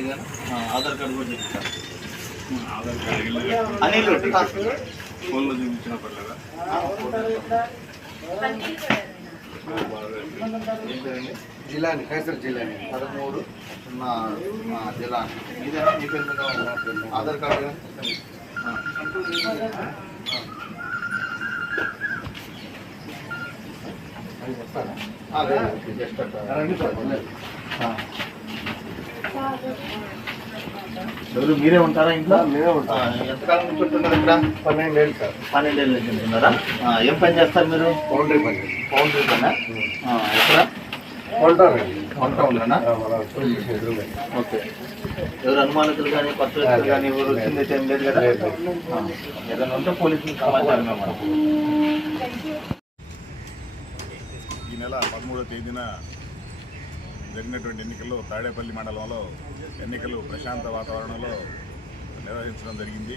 కానీ ఆధార్ కార్డు కూడా చెప్తాను ఆధార్ కార్డు అనిల్. ఫోన్లో చూపించిన పర్లేదా జిల్లాని కైసర్ జిల్లాని పదమూడు సున్నా జిల్లా ఇదేనా మీ పేరు మీద? ఆధార్ కార్డు కానీ? ఆ. ఆ, లేదు, జస్ట్. ఎవరు మీరే ఉంటారా ఇంట్లో? మేమే ఆ, ఉంటాం ఎంతకాలం నుంచి ఉంటున్నారు ఇక్కడ? పన్నెండు ఏళ్ళు సార్. పన్నెండేళ్ళ నుంచి ఉంటున్నారా? ఏం పని చేస్తారు మీరు? బౌండరీ పని. పౌండరీ పనా? ఎక్కడ. ఓకే. ఎవరు అనుమానితులు కానీ కొత్త వ్యక్తులు కానీ ఎవరు వచ్చింది ఏం లేదు కదా? ఏదైనా ఉంటే పోలీసులకు సమాచారం. ఈ నెల పదమూడవ తేదీన జరిగినటువంటి ఎన్నికల్లో తాడేపల్లి మండలంలో ఎన్నికలు ప్రశాంత వాతావరణంలో నిర్వహించడం జరిగింది.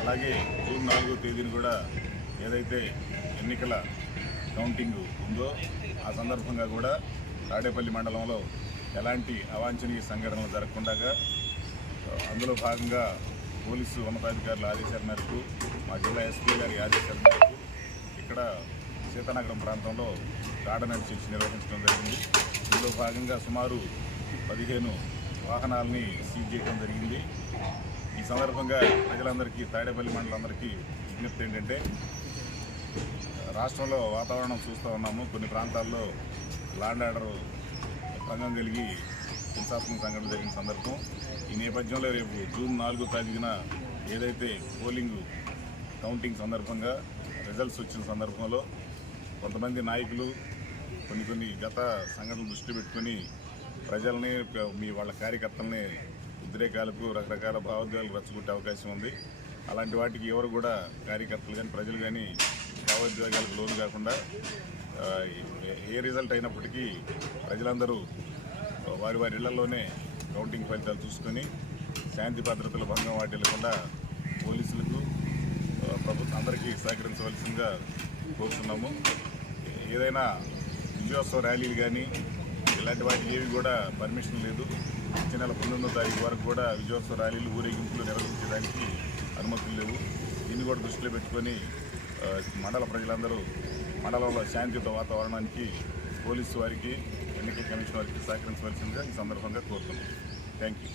అలాగే జూన్ నాలుగో తేదీని కూడా ఏదైతే ఎన్నికల కౌంటింగ్ ఉందో ఆ సందర్భంగా కూడా తాడేపల్లి మండలంలో ఎలాంటి అవాంఛనీయ సంఘటనలు జరగకుండా అందులో భాగంగా పోలీసు ఉన్నతాధికారుల ఆదేశాల మేరకు మా జిల్లా ఎస్పీ గారి ఆదేశాల మేరకు సీతానగరం ప్రాంతంలో గార్డెన్ చర్చ్ నిర్వహించడం జరిగింది. ఇందులో భాగంగా సుమారు పదిహేను వాహనాలని సీజ్ చేయడం జరిగింది. ఈ సందర్భంగా ప్రజలందరికీ తాడేపల్లి మండలందరికీ విజ్ఞప్తి ఏంటంటే రాష్ట్రంలో వాతావరణం చూస్తూ ఉన్నాము. కొన్ని ప్రాంతాల్లో లాండ్ ఆర్డర్ భంగం కలిగి హింసాత్మక సంఘటన జరిగిన సందర్భం. ఈ నేపథ్యంలో రేపు జూన్ నాలుగో తారీఖున ఏదైతే పోలింగ్ కౌంటింగ్ సందర్భంగా రిజల్ట్స్ వచ్చిన సందర్భంలో కొంతమంది నాయకులు కొన్ని కొన్ని గత సంఘటనలు దృష్టి పెట్టుకొని ప్రజల్ని మీ వాళ్ళ కార్యకర్తల్ని ఉద్రేకాలకు రకరకాల భావోద్వేగాలకు రచ్చగొట్టే అవకాశం ఉంది. అలాంటి వాటికి ఎవరు కూడా కార్యకర్తలు కానీ ప్రజలు కానీ భావోద్వేగాలకు లోను కాకుండా ఏ- రిజల్ట్ అయినప్పటికీ ప్రజలందరూ వారి వారి ఇళ్ళలోనే కౌంటింగ్ ఫలితాలు చూసుకొని శాంతి భద్రతల భంగం వాటిల్లకుండా పోలీసులకు ప్రభుత్వం అందరికీ సహకరించవలసిందిగా కోరుతున్నాము. ఏదైనా విజయోత్సవ ర్యాలీలు కానీ ఇలాంటి వాటికి ఏవి కూడా పర్మిషన్ లేదు. వచ్చే నెల పంతొమ్మిదో తారీఖు వరకు కూడా విజయోత్సవ ర్యాలీలు ఊరేగింపులు నిర్వహించడానికి అనుమతులు లేవు. దీన్ని కూడా దృష్టిలో పెట్టుకొని మండల ప్రజలందరూ మండలంలో శాంతియుత వాతావరణానికి పోలీసు వారికి ఎన్నికల కమిషన్ వారికి సహకరించవలసిందిగా ఈ సందర్భంగా కోరుతున్నాం. Thank you